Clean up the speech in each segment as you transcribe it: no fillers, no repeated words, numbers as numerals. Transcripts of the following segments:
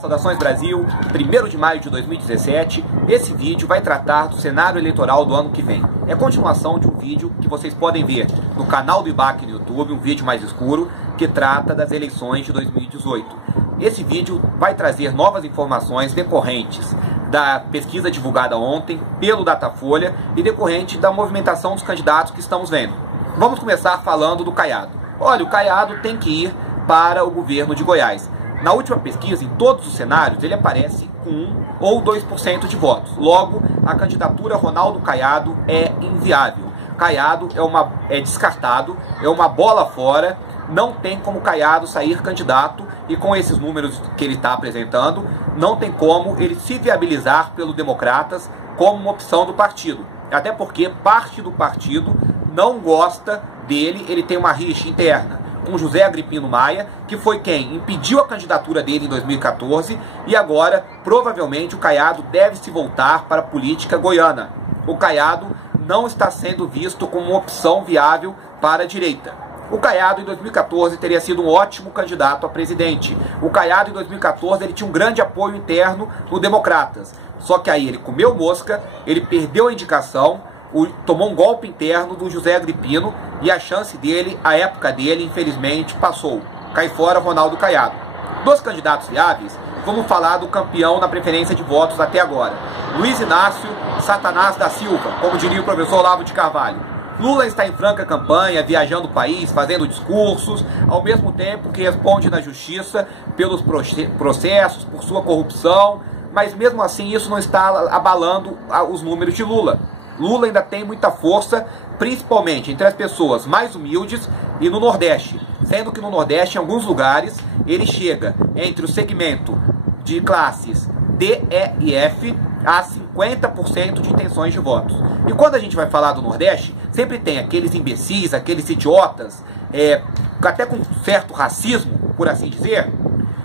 Saudações Brasil, 1º de maio de 2017, esse vídeo vai tratar do cenário eleitoral do ano que vem. É a continuação de um vídeo que vocês podem ver no canal do IBAC no YouTube, um vídeo mais escuro, que trata das eleições de 2018. Esse vídeo vai trazer novas informações decorrentes da pesquisa divulgada ontem pelo Datafolha e decorrente da movimentação dos candidatos que estamos vendo. Vamos começar falando do Caiado. Olha, o Caiado tem que ir para o governo de Goiás. Na última pesquisa, em todos os cenários, ele aparece com 1 ou 2% de votos. Logo, a candidatura Ronaldo Caiado é inviável. Caiado é descartado, é uma bola fora, não tem como Caiado sair candidato e com esses números que ele está apresentando, não tem como ele se viabilizar pelos democratas como uma opção do partido. Até porque parte do partido não gosta dele, ele tem uma rixa interna com José Agripino Maia, que foi quem impediu a candidatura dele em 2014, e agora, provavelmente, o Caiado deve se voltar para a política goiana. O Caiado não está sendo visto como uma opção viável para a direita. O Caiado, em 2014, teria sido um ótimo candidato a presidente. O Caiado, em 2014, ele tinha um grande apoio interno no Democratas. Só que aí ele comeu mosca, ele perdeu a indicação, tomou um golpe interno do José Agripino e a chance dele, a época dele, infelizmente, passou. Cai fora Ronaldo Caiado. Dos candidatos viáveis, vamos falar do campeão na preferência de votos até agora. Luiz Inácio Satanás da Silva, como diria o professor Olavo de Carvalho. Lula está em franca campanha, viajando o país, fazendo discursos, ao mesmo tempo que responde na justiça pelos processos, por sua corrupção, mas mesmo assim isso não está abalando os números de Lula. Lula ainda tem muita força, principalmente entre as pessoas mais humildes e no Nordeste. Sendo que no Nordeste, em alguns lugares, ele chega entre o segmento de classes D, E e F a 50% de intenções de votos. E quando a gente vai falar do Nordeste, sempre tem aqueles imbecis, aqueles idiotas, até com certo racismo, por assim dizer,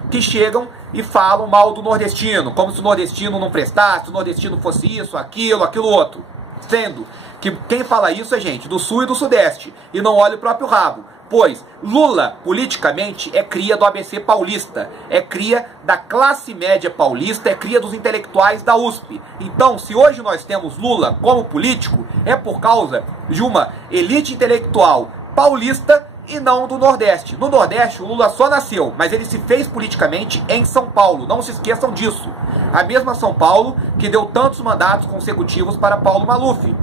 que chegam e falam mal do nordestino, como se o nordestino não prestasse, o nordestino fosse isso, aquilo outro. Sendo que quem fala isso é gente do Sul e do Sudeste, e não olha o próprio rabo. Pois Lula, politicamente, é cria do ABC paulista, é cria da classe média paulista, é cria dos intelectuais da USP. Então, se hoje nós temos Lula como político, é por causa de uma elite intelectual paulista e não do Nordeste. No Nordeste, o Lula só nasceu, mas ele se fez politicamente em São Paulo. Não se esqueçam disso. A mesma São Paulo que deu tantos mandatos consecutivos para Paulo Maluf.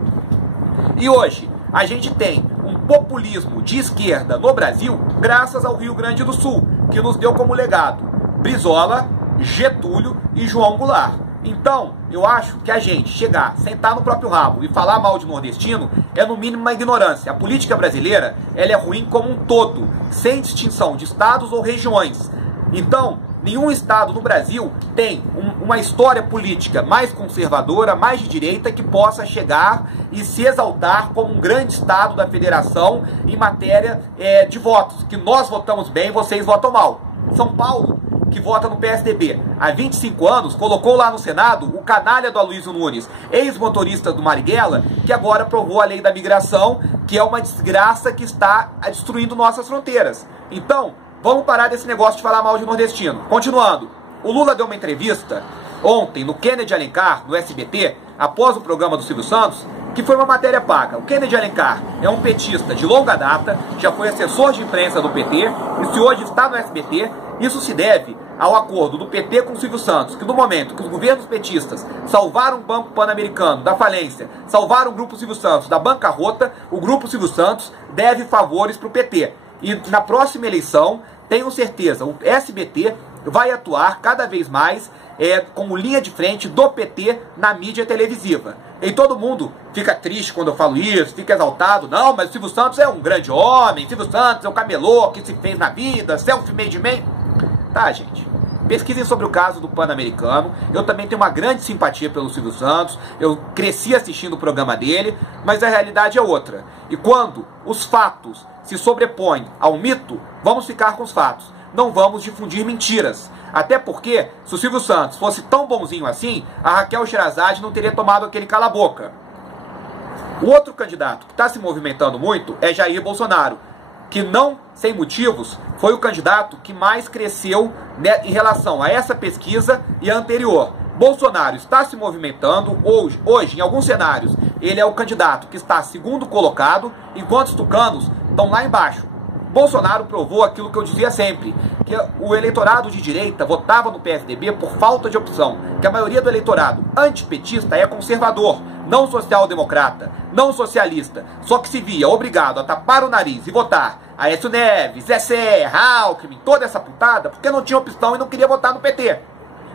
E hoje, a gente tem um populismo de esquerda no Brasil graças ao Rio Grande do Sul, que nos deu como legado Brizola, Getúlio e João Goulart. Então, eu acho que a gente chegar, sentar no próprio rabo e falar mal de nordestino é no mínimo uma ignorância. A política brasileira, ela é ruim como um todo, sem distinção de estados ou regiões. Então, nenhum estado no Brasil tem uma história política mais conservadora, mais de direita, que possa chegar e se exaltar como um grande estado da federação em matéria de votos, que nós votamos bem, vocês votam mal. São Paulo, que vota no PSDB há 25 anos, colocou lá no Senado o canalha do Aloysio Nunes, ex-motorista do Marighella, que agora aprovou a lei da migração, que é uma desgraça que está destruindo nossas fronteiras. Então, vamos parar desse negócio de falar mal de nordestino. Continuando, o Lula deu uma entrevista ontem no Kennedy Alencar, no SBT, após o programa do Silvio Santos, que foi uma matéria paga. O Kennedy Alencar é um petista de longa data, já foi assessor de imprensa do PT, e se hoje está no SBT, isso se deve ao acordo do PT com o Silvio Santos, que no momento que os governos petistas salvaram o Banco Pan-Americano da falência, salvaram o Grupo Silvio Santos da bancarrota, o Grupo Silvio Santos deve favores para o PT. E na próxima eleição, tenho certeza, o SBT vai atuar cada vez mais como linha de frente do PT na mídia televisiva. E todo mundo fica triste quando eu falo isso, fica exaltado. Não, mas o Silvio Santos é um grande homem, Silvio Santos é um camelô que se fez na vida, self-made man. Tá, gente, pesquisem sobre o caso do Pan-Americano. Eu também tenho uma grande simpatia pelo Silvio Santos, eu cresci assistindo o programa dele, mas a realidade é outra. E quando os fatos se sobrepõem ao mito, vamos ficar com os fatos. Não vamos difundir mentiras. Até porque, se o Silvio Santos fosse tão bonzinho assim, a Raquel Sherazade não teria tomado aquele cala-boca. O outro candidato que está se movimentando muito é Jair Bolsonaro. que não sem motivos foi o candidato que mais cresceu, né, em relação a essa pesquisa e a anterior. Bolsonaro está se movimentando, hoje em alguns cenários, ele é o candidato que está segundo colocado, enquanto os tucanos estão lá embaixo. Bolsonaro provou aquilo que eu dizia sempre, que o eleitorado de direita votava no PSDB por falta de opção, que a maioria do eleitorado antipetista é conservador, não social-democrata, não socialista, só que se via obrigado a tapar o nariz e votar Aécio Neves, Zé Serra, Alckmin, toda essa putada, porque não tinha opção e não queria votar no PT.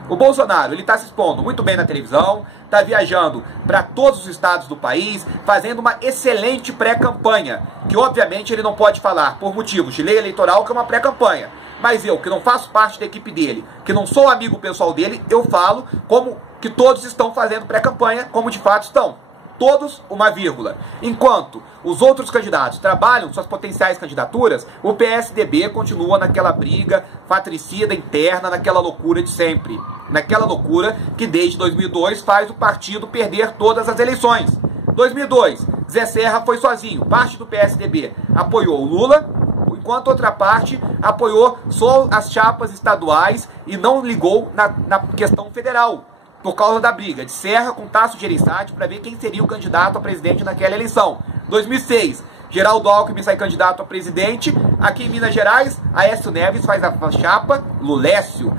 O Bolsonaro, ele está se expondo muito bem na televisão, está viajando para todos os estados do país, fazendo uma excelente pré-campanha, que obviamente ele não pode falar por motivos de lei eleitoral, que é uma pré-campanha. Mas eu, que não faço parte da equipe dele, que não sou amigo pessoal dele, eu falo como que todos estão fazendo pré-campanha, como de fato estão. Todos, uma vírgula. Enquanto os outros candidatos trabalham suas potenciais candidaturas, o PSDB continua naquela briga fratricida interna, naquela loucura de sempre. Naquela loucura que desde 2002 faz o partido perder todas as eleições. 2002, Zé Serra foi sozinho. Parte do PSDB apoiou o Lula, enquanto outra parte apoiou só as chapas estaduais e não ligou na questão federal, por causa da briga de Serra com Tasso Gereissati para ver quem seria o candidato a presidente naquela eleição. 2006, Geraldo Alckmin sai candidato a presidente. Aqui em Minas Gerais, Aécio Neves faz a chapa Lulécio.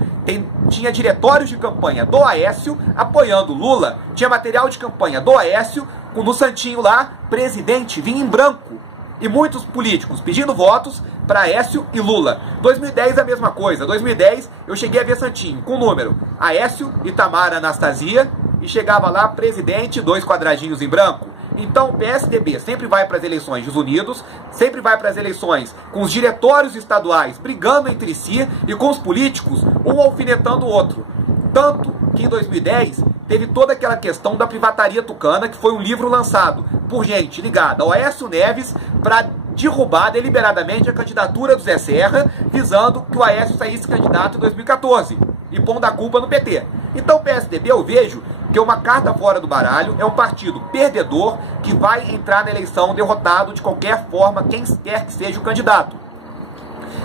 Tinha diretórios de campanha do Aécio apoiando Lula. Tinha material de campanha do Aécio, no santinho lá, presidente, vinha em branco. E muitos políticos pedindo votos para Aécio e Lula. 2010 a mesma coisa. 2010 eu cheguei a ver santinho com o número Aécio, Itamar, Anastasia, e chegava lá presidente, 2 quadradinhos em branco. Então o PSDB sempre vai para as eleições desunidos, sempre vai para as eleições com os diretórios estaduais brigando entre si e com os políticos um alfinetando o outro. Tanto que em 2010 teve toda aquela questão da privataria tucana, que foi um livro lançado por gente ligada ao Aécio Neves para derrubar deliberadamente a candidatura do Zé Serra, visando que o Aécio saísse candidato em 2014 e pondo a culpa no PT. Então o PSDB, eu vejo que é uma carta fora do baralho, é um partido perdedor que vai entrar na eleição derrotado de qualquer forma, quem quer que seja o candidato.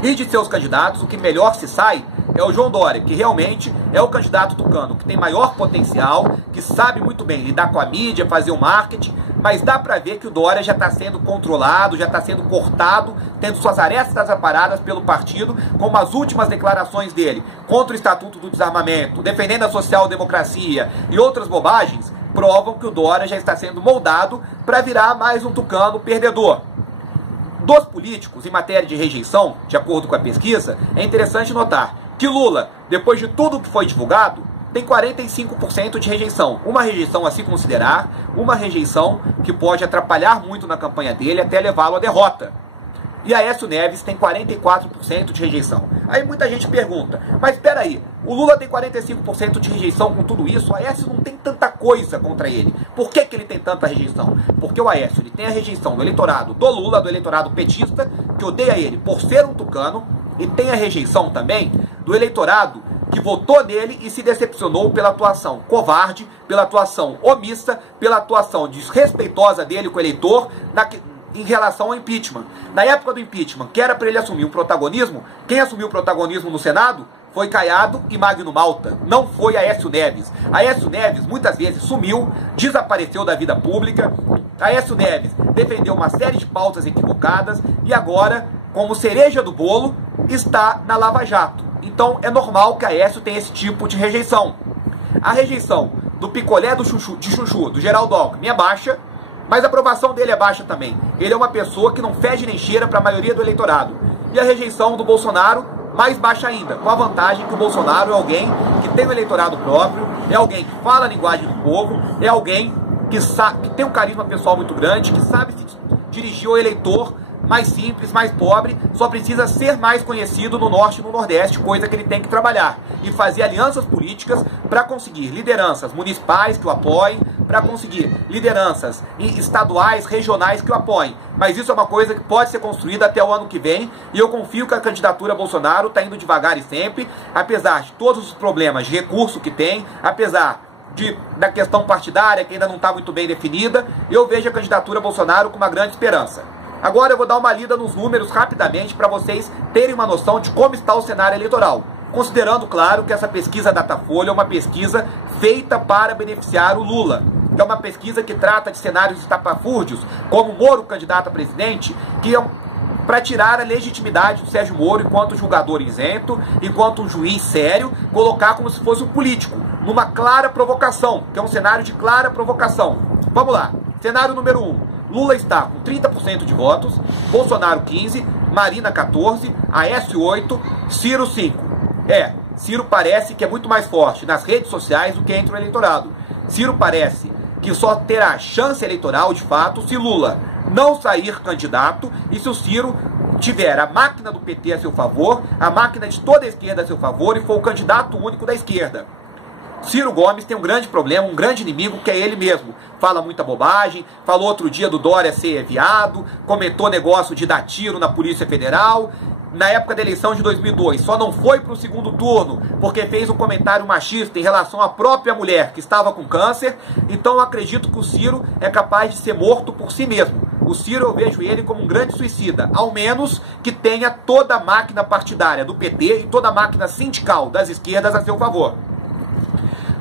E de seus candidatos, o que melhor se sai é o João Dória, que realmente é o candidato tucano, que tem maior potencial, que sabe muito bem lidar com a mídia, fazer o marketing, mas dá pra ver que o Dória já está sendo controlado, já está sendo cortado, tendo suas arestas aparadas pelo partido, como as últimas declarações dele contra o Estatuto do Desarmamento, defendendo a social-democracia e outras bobagens, provam que o Dória já está sendo moldado para virar mais um tucano perdedor. Dos políticos, em matéria de rejeição, de acordo com a pesquisa, é interessante notar que Lula, depois de tudo que foi divulgado, tem 45% de rejeição. Uma rejeição a se considerar, uma rejeição que pode atrapalhar muito na campanha dele até levá-lo à derrota. E Aécio Neves tem 44% de rejeição. Aí muita gente pergunta, mas espera aí, o Lula tem 45% de rejeição com tudo isso, o Aécio não tem tanta coisa contra ele. Por que ele tem tanta rejeição? Porque o Aécio ele tem a rejeição do eleitorado do Lula, do eleitorado petista, que odeia ele por ser um tucano, e tem a rejeição também do eleitorado que votou nele e se decepcionou pela atuação covarde, pela atuação omissa, pela atuação desrespeitosa dele com o eleitor em relação ao impeachment. Na época do impeachment, que era para ele assumir o protagonismo, quem assumiu o protagonismo no Senado foi Caiado e Magno Malta, não foi Aécio Neves. Aécio Neves muitas vezes sumiu, desapareceu da vida pública. Aécio Neves defendeu uma série de pautas equivocadas e agora, como cereja do bolo, está na Lava Jato. Então é normal que Aécio tenha esse tipo de rejeição. A rejeição do picolé de chuchu, do Geraldo Alckmin, é baixa, mas a aprovação dele é baixa também. Ele é uma pessoa que não fede nem cheira para a maioria do eleitorado. E a rejeição do Bolsonaro, mais baixa ainda, com a vantagem que o Bolsonaro é alguém que tem um eleitorado próprio, é alguém que fala a linguagem do povo, é alguém que tem um carisma pessoal muito grande, que sabe se dirigir ao eleitor mais simples, mais pobre, só precisa ser mais conhecido no Norte e no Nordeste, coisa que ele tem que trabalhar, e fazer alianças políticas para conseguir lideranças municipais que o apoiem, para conseguir lideranças estaduais, regionais que o apoiem. Mas isso é uma coisa que pode ser construída até o ano que vem, e eu confio que a candidatura Bolsonaro está indo devagar e sempre, apesar de todos os problemas de recurso que tem, apesar da questão partidária que ainda não está muito bem definida, eu vejo a candidatura Bolsonaro com uma grande esperança. Agora eu vou dar uma lida nos números rapidamente para vocês terem uma noção de como está o cenário eleitoral. Considerando, claro, que essa pesquisa Datafolha é uma pesquisa feita para beneficiar o Lula. É uma pesquisa que trata de cenários estapafúrdios, como Moro candidato a presidente, que é para tirar a legitimidade do Sérgio Moro enquanto julgador isento, enquanto um juiz sério, colocar como se fosse um político, numa clara provocação, que é um cenário de clara provocação. Vamos lá, cenário número 1. Lula está com 30% de votos, Bolsonaro 15%, Marina 14%, Aécio 8%, Ciro 5%. Ciro parece que é muito mais forte nas redes sociais do que entre o eleitorado. Ciro parece que só terá chance eleitoral, de fato, se Lula não sair candidato e se o Ciro tiver a máquina do PT a seu favor, a máquina de toda a esquerda a seu favor e for o candidato único da esquerda. Ciro Gomes tem um grande problema, um grande inimigo, que é ele mesmo. Fala muita bobagem, falou outro dia do Dória ser viado, comentou negócio de dar tiro na Polícia Federal. Na época da eleição de 2002, só não foi para o segundo turno porque fez um comentário machista em relação à própria mulher que estava com câncer. Então eu acredito que o Ciro é capaz de ser morto por si mesmo. O Ciro, eu vejo ele como um grande suicida, ao menos que tenha toda a máquina partidária do PT e toda a máquina sindical das esquerdas a seu favor.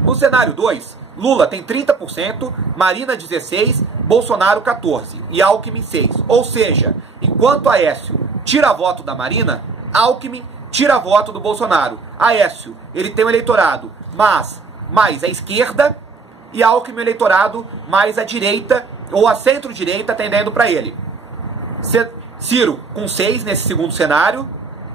No cenário 2, Lula tem 30%, Marina 16%, Bolsonaro 14% e Alckmin 6%. Ou seja, enquanto Aécio tira voto da Marina, Alckmin tira voto do Bolsonaro. Aécio, ele tem um eleitorado mais a esquerda e Alckmin o eleitorado mais a direita ou a centro-direita tendendo para ele. Ciro com 6 nesse segundo cenário,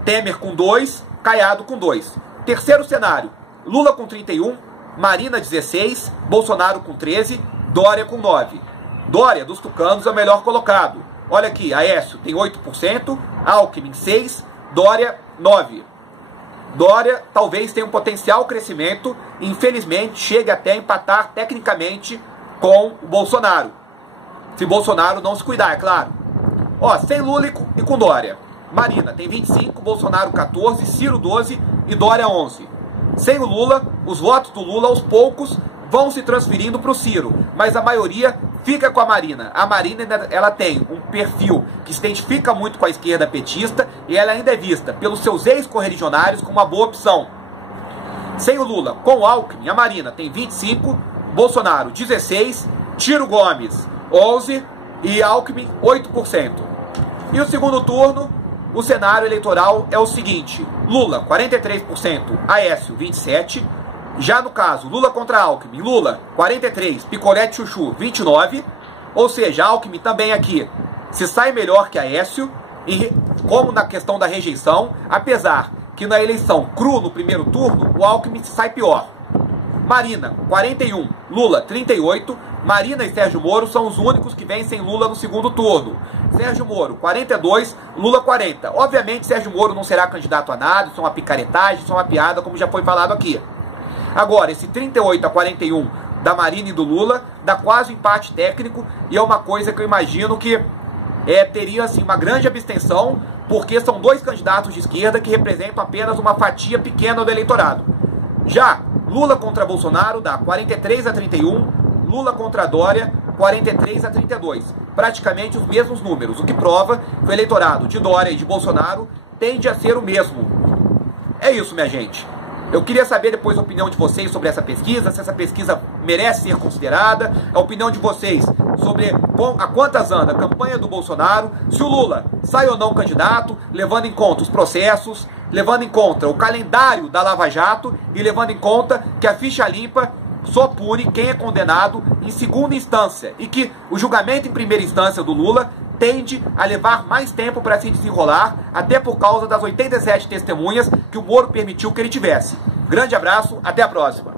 Temer com 2, Caiado com 2. Terceiro cenário, Lula com 31%, Marina 16%, Bolsonaro com 13%, Dória com 9%. Dória, dos tucanos, é o melhor colocado. Olha aqui, Aécio tem 8%, Alckmin 6%, Dória 9%. Dória talvez tenha um potencial crescimento, infelizmente chegue até a empatar tecnicamente com o Bolsonaro. Se Bolsonaro não se cuidar, é claro. Sem Lula e com Dória. Marina tem 25%, Bolsonaro 14%, Ciro 12% e Dória 11%. Sem o Lula, os votos do Lula aos poucos vão se transferindo para o Ciro, mas a maioria fica com a Marina. A Marina ela tem um perfil que se identifica muito com a esquerda petista e ela ainda é vista pelos seus ex-correligionários como uma boa opção. Sem o Lula, com o Alckmin, a Marina tem 25%, Bolsonaro 16%, Ciro Gomes 11% e Alckmin 8%. E o segundo turno, o cenário eleitoral é o seguinte: Lula 43%, Aécio 27%. Já no caso, Lula contra Alckmin, Lula 43%, Picolete Chuchu 29%, ou seja, Alckmin também aqui se sai melhor que Aécio, e como na questão da rejeição, apesar que na eleição cru no primeiro turno, o Alckmin se sai pior. Marina 41%, Lula 38%, Marina e Sérgio Moro são os únicos que vencem Lula no segundo turno. Sérgio Moro 42%, Lula 40%. Obviamente Sérgio Moro não será candidato a nada, isso é uma picaretagem, isso é uma piada, como já foi falado aqui. Agora, esse 38-41 da Marina e do Lula dá quase um empate técnico, e é uma coisa que eu imagino que teria assim, uma grande abstenção, porque são dois candidatos de esquerda que representam apenas uma fatia pequena do eleitorado. Já Lula contra Bolsonaro dá 43-31, Lula contra Dória 43-32. Praticamente os mesmos números, o que prova que o eleitorado de Dória e de Bolsonaro tende a ser o mesmo. É isso, minha gente. Eu queria saber depois a opinião de vocês sobre essa pesquisa, se essa pesquisa merece ser considerada, a opinião de vocês sobre a quantas anda a campanha do Bolsonaro, se o Lula sai ou não candidato, levando em conta os processos, levando em conta o calendário da Lava Jato e levando em conta que a ficha limpa só pune quem é condenado em segunda instância e que o julgamento em primeira instância do Lula tende a levar mais tempo para se desenrolar, até por causa das 87 testemunhas que o Moro permitiu que ele tivesse. Grande abraço, até a próxima.